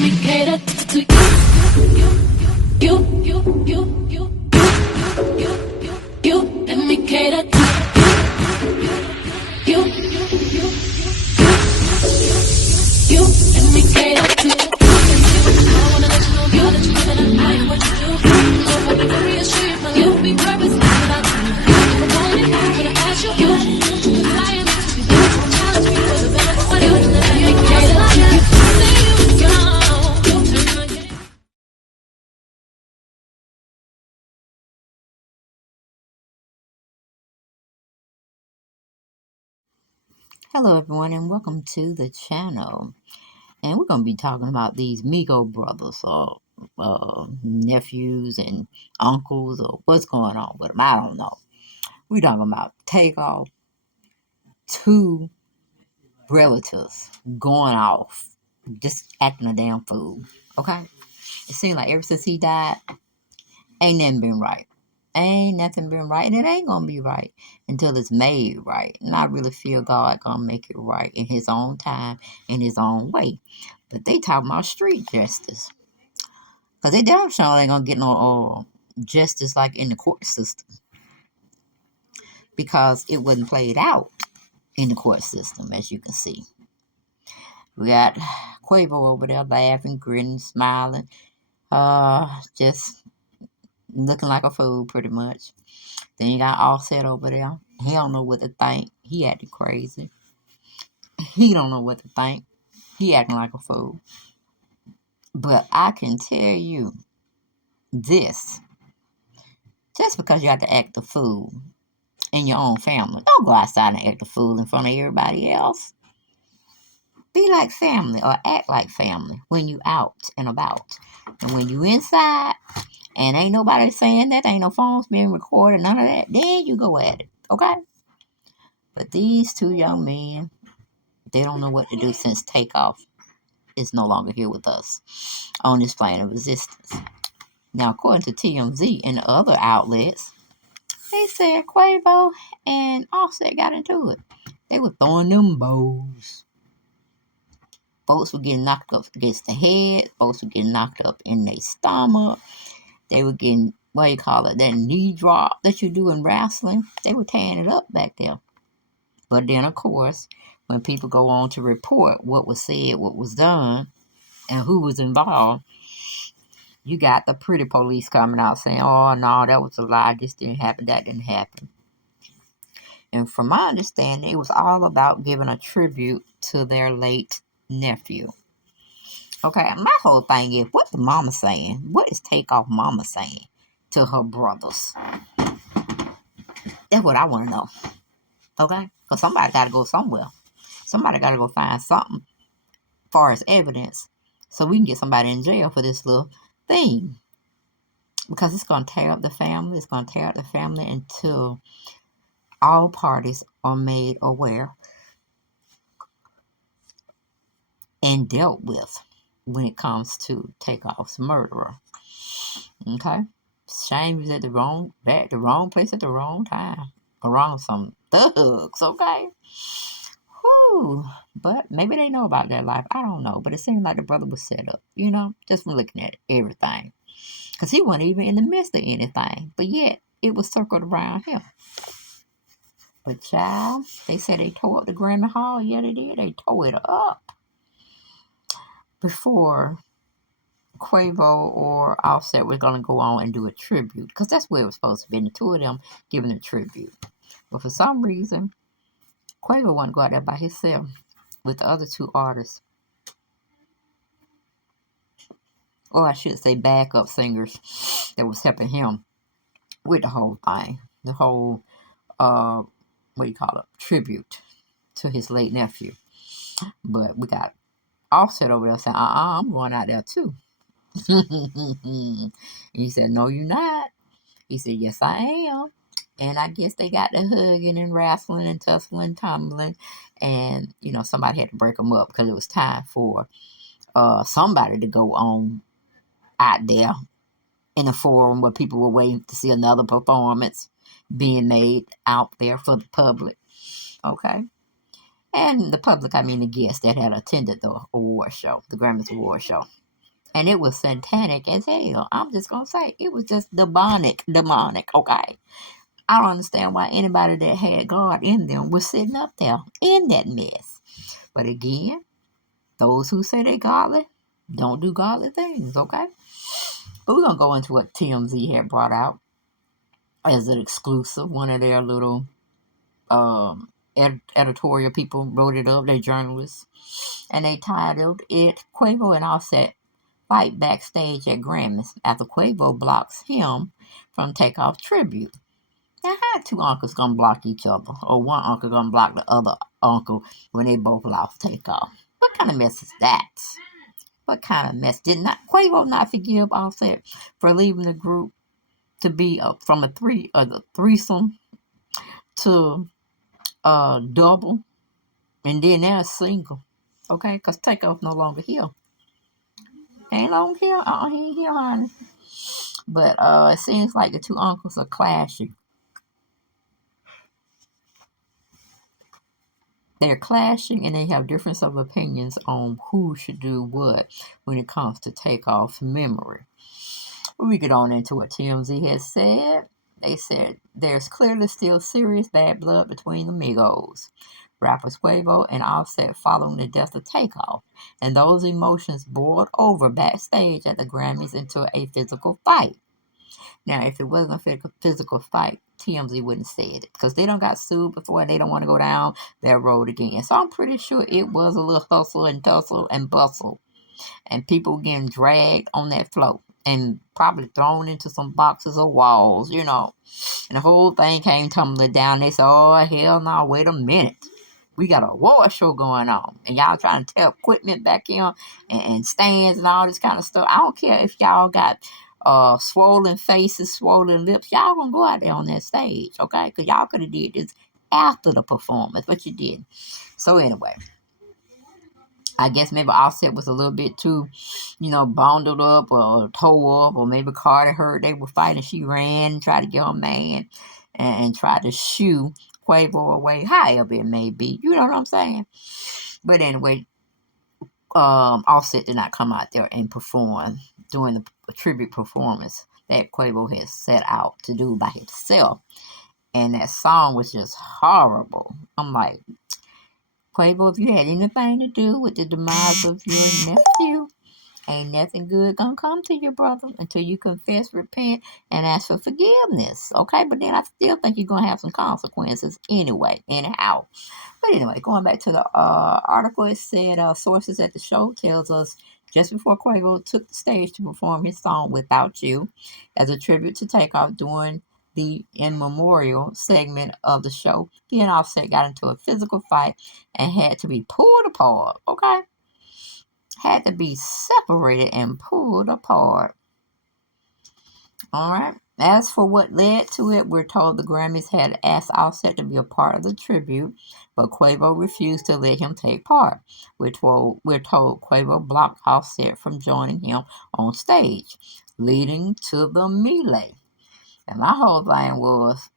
me cater to you. Let me cater to you. Let me cater to you. I wanna let you know, girl, that you know that I like what you do. So if I be real street, my life will be purpose without you. If I want it, I'm gonna ask you. Cause I am to be there. Challenge me for the better for you. Let me cater to you. Hello everyone and welcome to the channel, and we're going to be talking about these Migo brothers or nephews and uncles or what's going on with them. I don't know. We're talking about TakeOff, two relatives going off, just acting a damn fool. Okay? It seems like ever since he died, ain't nothing been right. Ain't nothing been right, and it ain't gonna be right until it's made right. And I really feel God gonna make it right in His own time, in His own way. But they talking about street justice, cause they damn sure ain't gonna get no justice like in the court system, because it wasn't played out in the court system, as you can see. We got Quavo over there laughing, grinning, smiling, just looking like a fool, pretty much. Then you got Offset over there. He don't know what to think. He acting crazy. He don't know what to think. He acting like a fool. But I can tell you this. Just because you have to act a fool in your own family, don't go outside and act a fool in front of everybody else. Be like family or act like family when you out and about. And when you inside and ain't nobody saying that, ain't no phones being recorded, none of that, then you go at it. Okay? But these two young men, they don't know what to do since TakeOff is no longer here with us on this plane of existence. Now, according to TMZ and other outlets, they said Quavo and Offset got into it. They were throwing them bows. Folks were getting knocked up against the head. Folks were getting knocked up in their stomach. They were getting, that knee drop that you do in wrestling. They were tearing it up back there. But then, of course, when people go on to report what was said, what was done, and who was involved, you got the pretty police coming out saying, oh, no, that was a lie. This didn't happen. That didn't happen. And from my understanding, it was all about giving a tribute to their late nephew. Okay, my whole thing is, what the mama saying? What is TakeOff mama saying to her brothers? That's what I want to know. Okay? Because somebody got to go somewhere. Somebody got to go find something as far as evidence so we can get somebody in jail for this little thing. Because it's going to tear up the family. It's going to tear up the family until all parties are made aware and dealt with when it comes to TakeOff's murderer. Okay? Shame is at the wrong place at the wrong time. Around some thugs, okay? Whew. But maybe they know about that life. I don't know. But it seems like the brother was set up, just from looking at everything. Because he wasn't even in the midst of anything. But yet, it was circled around him. But child, they said they tore up the Grammy Hall. Yeah, they did. They tore it up before Quavo or Offset was going to go on and do a tribute. Because that's where it was supposed to be. The two of them giving a tribute. But for some reason, Quavo wanted to go out there by himself with the other two artists. Or I should say backup singers that was helping him with the whole thing. The whole, tribute to his late nephew. But we got Offset over there saying, I'm going out there too. And he said, no, you're not. He said, yes, I am. And I guess they got to hugging and wrestling and tussling, tumbling. And, somebody had to break them up because it was time for somebody to go on out there in a forum where people were waiting to see another performance being made out there for the public. Okay? And the public, I mean the guests that had attended the award show, the Grammys award show. And it was satanic as hell. I'm just gonna say it was just demonic, okay? I don't understand why anybody that had God in them was sitting up there in that mess. But again, those who say they godly don't do godly things, okay? But we're gonna go into what TMZ had brought out as an exclusive. One of their little editorial people wrote it up, they journalists, and they titled it Quavo and Offset fight backstage at Grammys after Quavo blocks him from Takeoff tribute. Now, how two uncles gonna block each other, or one uncle gonna block the other uncle when they both lost Takeoff? What kind of mess is that? What kind of mess? Did not Quavo not forgive Offset for leaving the group to be from the threesome to double, and then they're single, okay? Because Takeoff no longer here. Ain't long here. He ain't here, honey. But it seems like the two uncles are clashing. They're clashing and they have difference of opinions on who should do what when it comes to Takeoff's memory. We get on into what TMZ has said. They said there's clearly still serious bad blood between the Migos, rappers Quavo and Offset following the death of Takeoff, and those emotions boiled over backstage at the Grammys into a physical fight. Now, if it wasn't a physical fight, TMZ wouldn't say it because they don't got sued before and they don't want to go down that road again. So I'm pretty sure it was a little hustle and tussle and bustle and people getting dragged on that float and probably thrown into some boxes or walls, you know. And the whole thing came tumbling down. They said, oh, hell no, wait a minute. We got a war show going on. And y'all trying to tear equipment back in and stands and all this kind of stuff. I don't care if y'all got swollen faces, swollen lips. Y'all gonna go out there on that stage, okay? Because y'all could have did this after the performance, but you didn't. So anyway, I guess maybe Offset was a little bit too, bundled up or tore up, or maybe Carter heard they were fighting. She ran and tried to get her man and tried to shoo Quavo away, however it may be. You know what I'm saying? But anyway, Offset did not come out there and perform during the tribute performance that Quavo had set out to do by himself. And that song was just horrible. I'm like, Quavo, if you had anything to do with the demise of your nephew, ain't nothing good gonna come to you, brother, until you confess, repent, and ask for forgiveness. Okay? But then I still think you're gonna have some consequences anyway, anyhow. But anyway, going back to the article, it said sources at the show tells us just before Quavo took the stage to perform his song "Without You" as a tribute to Takeoff during the in memorial segment of the show, he and Offset got into a physical fight and had to be pulled apart. Okay, had to be separated and pulled apart. All right. As for what led to it, we're told the Grammys had asked Offset to be a part of the tribute, but Quavo refused to let him take part. We're told Quavo blocked Offset from joining him on stage, leading to the melee. And my whole thing was,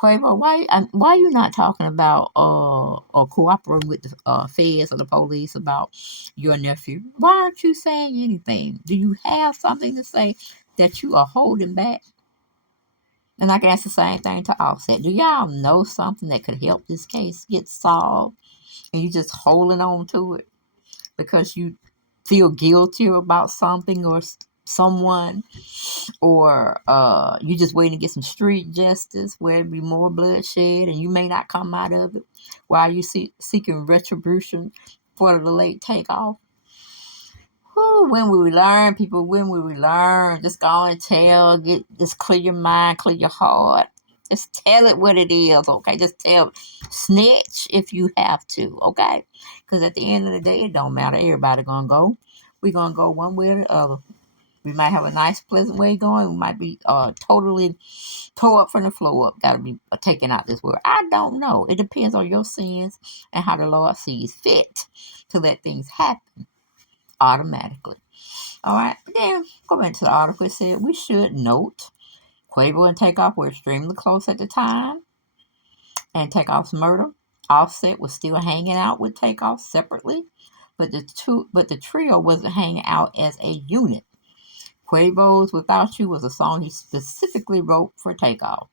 Quavo, why you not talking about or cooperating with the feds or the police about your nephew? Why aren't you saying anything? Do you have something to say that you are holding back? And I can ask the same thing to Offset. Do y'all know something that could help this case get solved, and you just holding on to it because you feel guilty about something or someone, or you just waiting to get some street justice where it be more bloodshed and you may not come out of it while you seeking retribution for the late Takeoff? When will we learn, people? When will we learn? Just go and just clear your mind, clear your heart. Just tell it what it is, okay? Just snitch if you have to, okay? Because at the end of the day, it don't matter. Everybody gonna go. We're gonna go one way or the other. We might have a nice, pleasant way going. We might be totally tore up from the floor up. Got to be taken out this world. I don't know. It depends on your sins and how the Lord sees fit to let things happen automatically. All right. Then go back to the article. It said we should note Quavo and Takeoff were extremely close at the time, and Takeoff's murder. Offset was still hanging out with Takeoff separately but the trio wasn't hanging out as a unit. Quavo's "Without You" was a song he specifically wrote for Takeoff.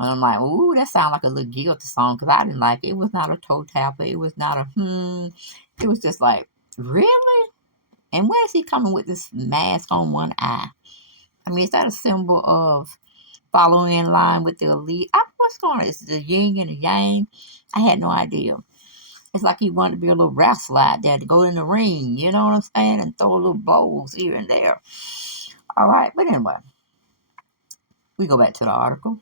And I'm like, ooh, that sounds like a little guilty song because I didn't like it. It was not a toe tapper. It was not a It was just like, really? And where is he coming with this mask on one eye? I mean, is that a symbol of following in line with the elite? What's going on? Is it the yin and the yang? I had no idea. It's like he wanted to be a little wrestler out there to go in the ring, you know what I'm saying? And throw little blows here and there. All right, but anyway, we go back to the article.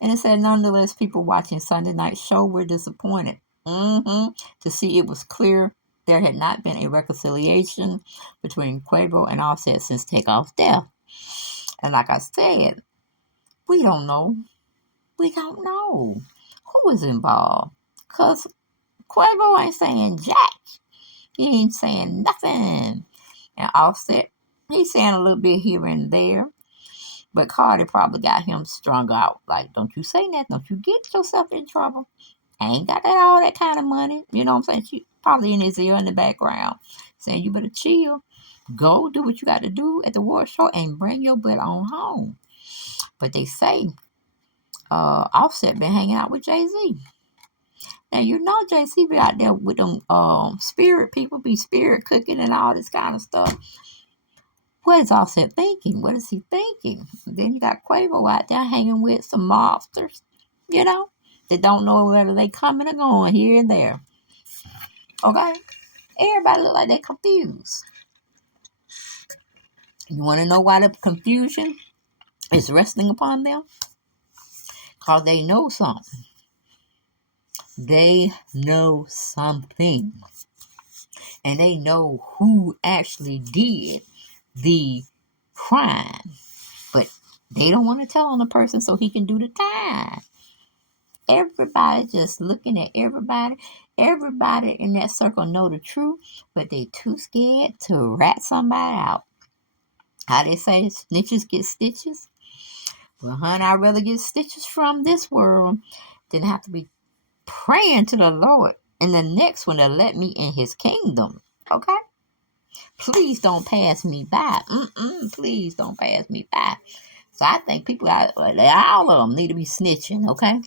And it said, nonetheless, people watching Sunday night's show were disappointed to see it was clear there had not been a reconciliation between Quavo and Offset since Takeoff's death. And like I said, we don't know. We don't know who is involved. Because Quavo ain't saying jack. He ain't saying nothing. And Offset, he's saying a little bit here and there. But Cardi probably got him strung out. Like, don't you say that. Don't you get yourself in trouble. I ain't got all that kind of money. You know what I'm saying? She probably in his ear in the background saying, you better chill. Go do what you got to do at the war show and bring your butt on home. But they say Offset been hanging out with Jay-Z. Now, you know Jay-Z be out there with them spirit people, be spirit cooking and all this kind of stuff. What is Offset thinking? What is he thinking? Then you got Quavo out there hanging with some mobsters, you know, that don't know whether they coming or going here and there. Okay? Everybody look like they're confused. You want to know why the confusion is resting upon them? Because they know something. They know something. And they know who actually did the crime. But they don't want to tell on the person so he can do the time. Everybody just looking at everybody. Everybody in that circle know the truth, but they too scared to rat somebody out. How they say snitches get stitches? Well, honey, I'd rather get stitches from this world than have to be praying to the Lord in the next one to let me in his kingdom. Okay? Please don't pass me by. Please don't pass me by. So I think people, all of them need to be snitching, okay?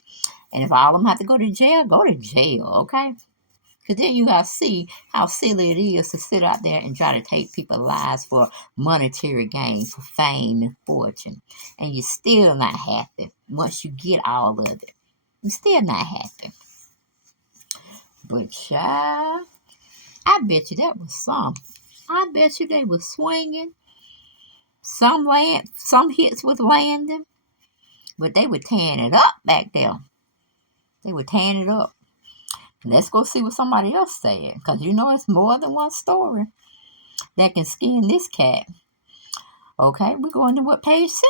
And if all of them have to go to jail, okay? Because then you got to see how silly it is to sit out there and try to take people's lives for monetary gain, for fame and fortune. And you're still not happy once you get all of it. You're still not happy. But, child, I bet you that was some. I bet you they were swinging. Some hits with landing. But they were tearing it up back there. They were tearing it up. Let's go see what somebody else said. Because you know it's more than one story that can skin this cat. Okay, we're going to what page 6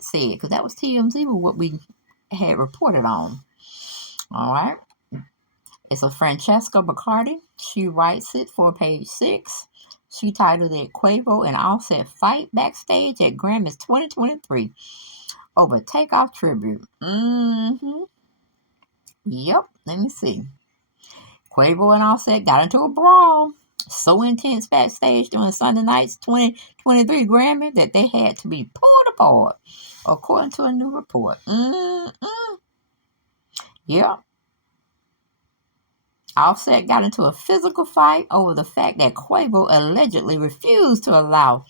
said. Because that was TMZ with what we had reported on. All right. It's a Francesca Bacardi. She writes it for page 6. She titled it Quavo and Offset Fight Backstage at Grammys 2023 over Takeoff Tribute. Yep, let me see. Quavo and Offset got into a brawl so intense backstage during Sunday night's 2023 Grammy that they had to be pulled apart, according to a new report. Yep. Offset got into a physical fight over the fact that Quavo allegedly refused to allow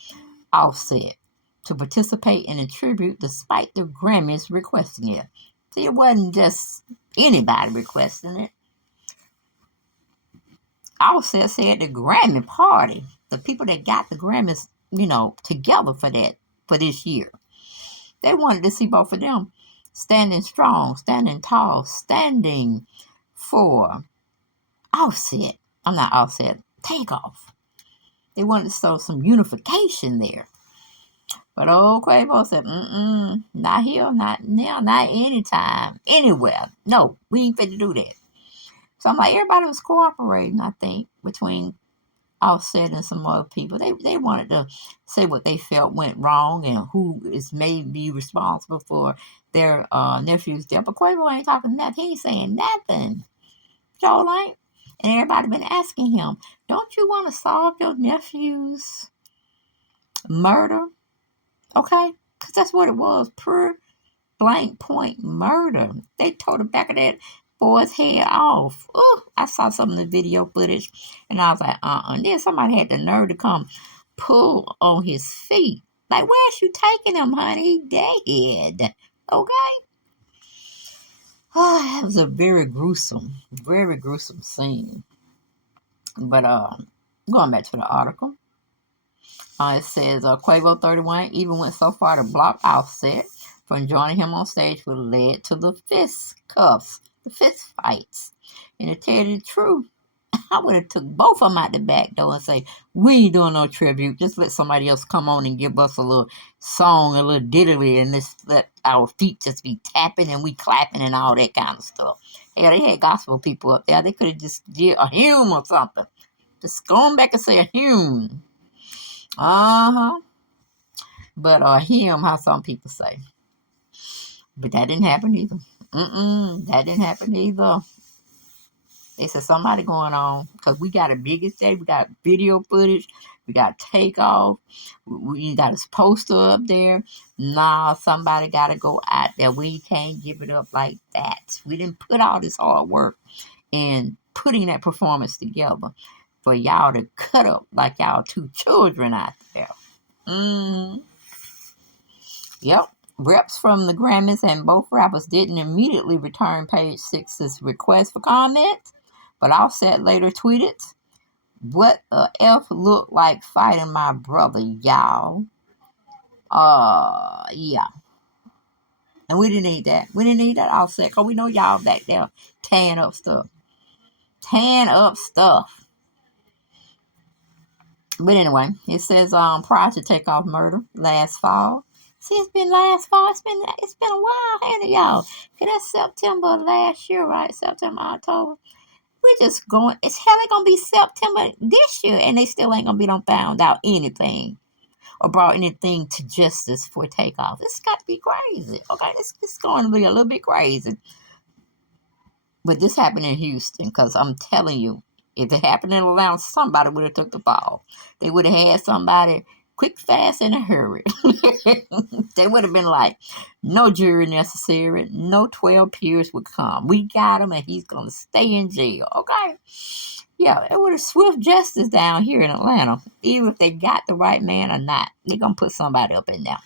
Offset to participate in a tribute despite the Grammys requesting it. See, it wasn't just anybody requesting it. Offset said the Grammy party, the people that got the Grammys, together for this year, they wanted to see both of them standing strong, standing tall, standing for Offset. I'm not Offset, Takeoff. They wanted to show some unification there. But old Quavo said, not here, not now, not anytime, anywhere. No, we ain't fit to do that. So I'm like, everybody was cooperating, I think, between Offset and some other people. They wanted to say what they felt went wrong and who is maybe responsible for their nephew's death. But Quavo ain't talking nothing. He ain't saying nothing. Y'all ain't. And everybody been asking him, don't you want to solve your nephew's murder? Okay? Because that's what it was. Pure blank point murder. They tore the back of that boy's head off. Ooh, I saw some of the video footage and I was like, And then somebody had the nerve to come pull on his feet. Like, where's you taking him, honey? He dead. Okay? Oh, that was a very gruesome scene. But going back to the article, it says Quavo 31 even went so far to block Offset from joining him on stage, which led to the fist fights. And to tell you the truth, I would have took both of them out the back door and say, we ain't doing no tribute. Just let somebody else come on and give us a little song, a little diddly, and just let our feet just be tapping and we clapping and all that kind of stuff. Yeah, they had gospel people up there. They could have just did a hymn or something. Just going back and say a hymn. Uh-huh. But a hymn, how some people say. But that didn't happen either. That didn't happen either. They said somebody going on because we got a biggest day. We got video footage. We got ToTakeoff. We got his poster up there. Nah, somebody got to go out there. We can't give it up like that. We didn't put all this hard work in putting that performance together for y'all to cut up like y'all two children out there. Yep. Reps from the Grammys and both rappers didn't immediately return Page Six's request for comment, but Offset later tweeted, "What the F look like fighting my brother, y'all?" Yeah. And we didn't need that. We didn't need that, Offset, because we know y'all back there tearing up stuff. But anyway, it says prior to TakeOff murder last fall. See, it's been last fall. It's been a while, hasn't it, y'all? Okay, that's September last year, right? September, October. We're just going. It's hell. It's gonna be September this year, and they still ain't gonna be found out anything or brought anything to justice for TakeOff. This got to be crazy. Okay, it's going to be a little bit crazy. But this happened in Houston, because I'm telling you, if it happened in Atlanta, somebody would have took the fall. They would have had somebody quick, fast, in a hurry. They would have been like, no jury necessary, no 12 peers would come. We got him and he's going to stay in jail. Okay? Yeah, it would have swift justice down here in Atlanta. Even if they got the right man or not, they're going to put somebody up in there.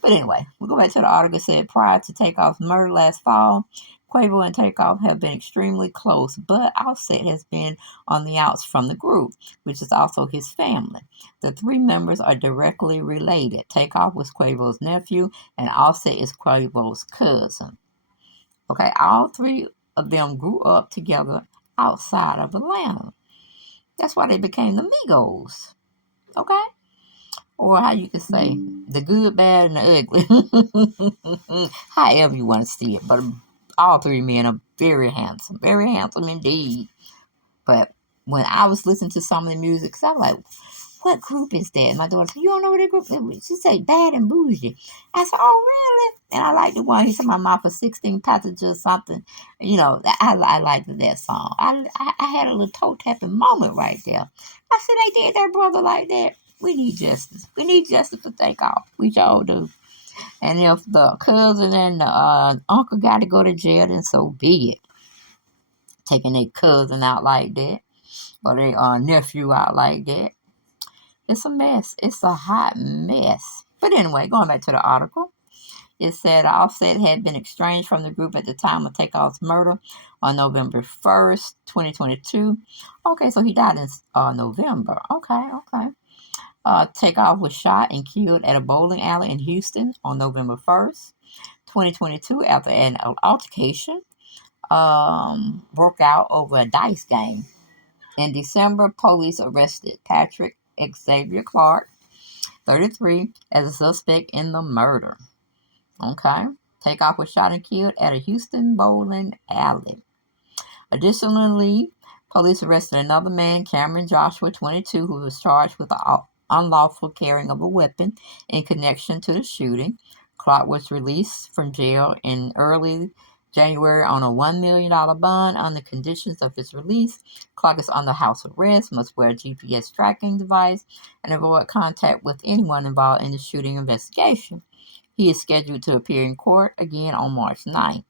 But anyway, we'll go back to the article. It said, prior to TakeOff's murder last fall, Quavo and TakeOff have been extremely close, but Offset has been on the outs from the group, which is also his family. The three members are directly related. TakeOff was Quavo's nephew, and Offset is Quavo's cousin. Okay, all three of them grew up together outside of Atlanta. That's why they became the Migos. Okay? Or how you could say, the good, bad, and the ugly. However you want to see it. But all three men are very handsome indeed. But when I was listening to some of the music, cause I was like, what group is that? And my daughter said, you don't know what that group is? She said, Bad and Bougie. I said, oh, really? And I like the one, he said, my mouth for 16 passengers or something. You know, I liked that song. I had a little toe tapping moment right there. I said, they did their brother like that. We need justice. We need justice to TakeOff. We sure do. And if the cousin and the uncle got to go to jail, then so be it. Taking their cousin out like that, or their nephew out like that. It's a mess. It's a hot mess. But anyway, going back to the article, it said Offset had been estranged from the group at the time of TakeOff's murder on November 1st, 2022. Okay, so he died in November. Okay. TakeOff was shot and killed at a bowling alley in Houston on November 1st, 2022, after an altercation broke out over a dice game. In December, police arrested Patrick Xavier Clark, 33, as a suspect in the murder. Okay. TakeOff was shot and killed at a Houston bowling alley. Additionally, police arrested another man, Cameron Joshua, 22, who was charged with the unlawful carrying of a weapon in connection to the shooting. Clark was released from jail in early January on a $1 million bond on the conditions of his release. Clark is under house arrest, must wear a GPS tracking device, and avoid contact with anyone involved in the shooting investigation. He is scheduled to appear in court again on March 9th.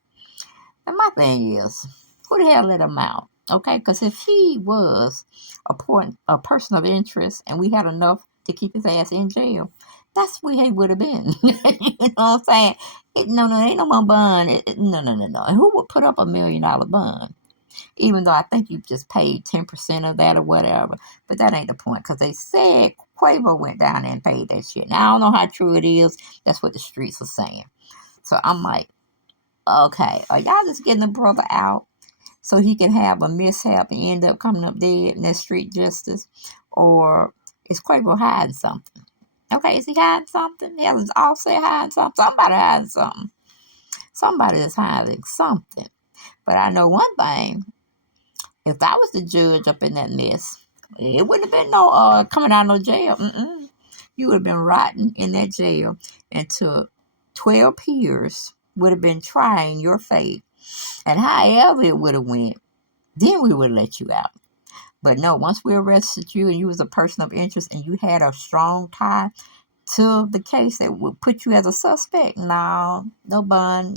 And my thing is, who the hell let him out? Okay, because if he was a person of interest and we had enough to keep his ass in jail, that's where he would have been. You know what I'm saying? No, ain't no more bond. No. And who would put up $1 million bond? Even though I think you just paid 10% of that or whatever. But that ain't the point, because they said Quavo went down there and paid that shit. Now, I don't know how true it is. That's what the streets are saying. So I'm like, okay, are y'all just getting the brother out so he can have a mishap and end up coming up dead in that street justice? Or is Quavo hiding something? Okay, is he hiding something? Hell, is Offset hiding something? Somebody hiding something. Somebody is hiding something. But I know one thing. If I was the judge up in that mess, it wouldn't have been no coming out of no jail. You would have been rotting in that jail until 12 peers would have been trying your fate. And however it would have went, then we would let you out. But no, once we arrested you and you was a person of interest and you had a strong tie to the case that would put you as a suspect, no bond.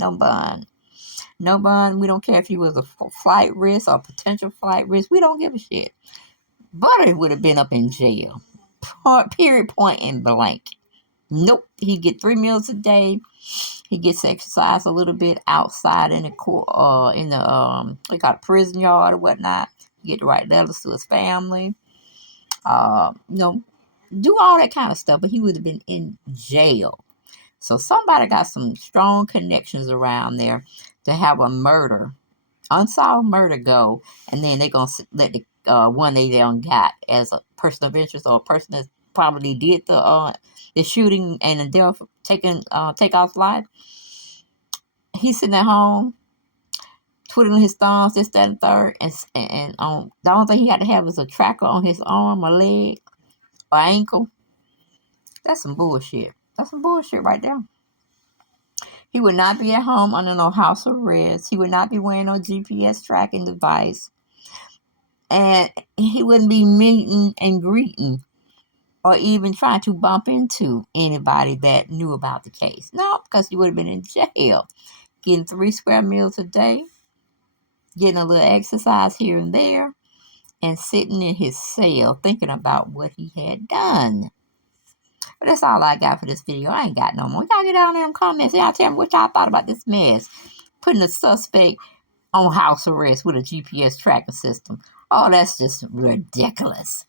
No bond. We don't care if you was a flight risk or potential flight risk. We don't give a shit. Butter would have been up in jail. Period, point, and blank. Nope. He get 3 meals a day. He gets exercise a little bit outside in the court, in the we call it prison yard or whatnot. He get to write letters to his family. Do all that kind of stuff. But he would have been in jail. So somebody got some strong connections around there to have a murder, unsolved murder go, and then they're going to let the one they done got as a person of interest or a person that probably did the shooting and the death, TakeOff's life. He's sitting at home, twiddling his thumbs, this, that, and third, and the only thing he had to have was a tracker on his arm or leg or ankle. That's some bullshit. That's some bullshit right there. He would not be at home under no house arrest. He would not be wearing no GPS tracking device. And he wouldn't be meeting and greeting or even trying to bump into anybody that knew about the case. No, because he would have been in jail, getting 3 square meals a day, getting a little exercise here and there, and sitting in his cell thinking about what he had done. But that's all I got for this video. I ain't got no more. Y'all get down in them comments. Y'all tell me what y'all thought about this mess. Putting a suspect on house arrest with a GPS tracking system. Oh, that's just ridiculous.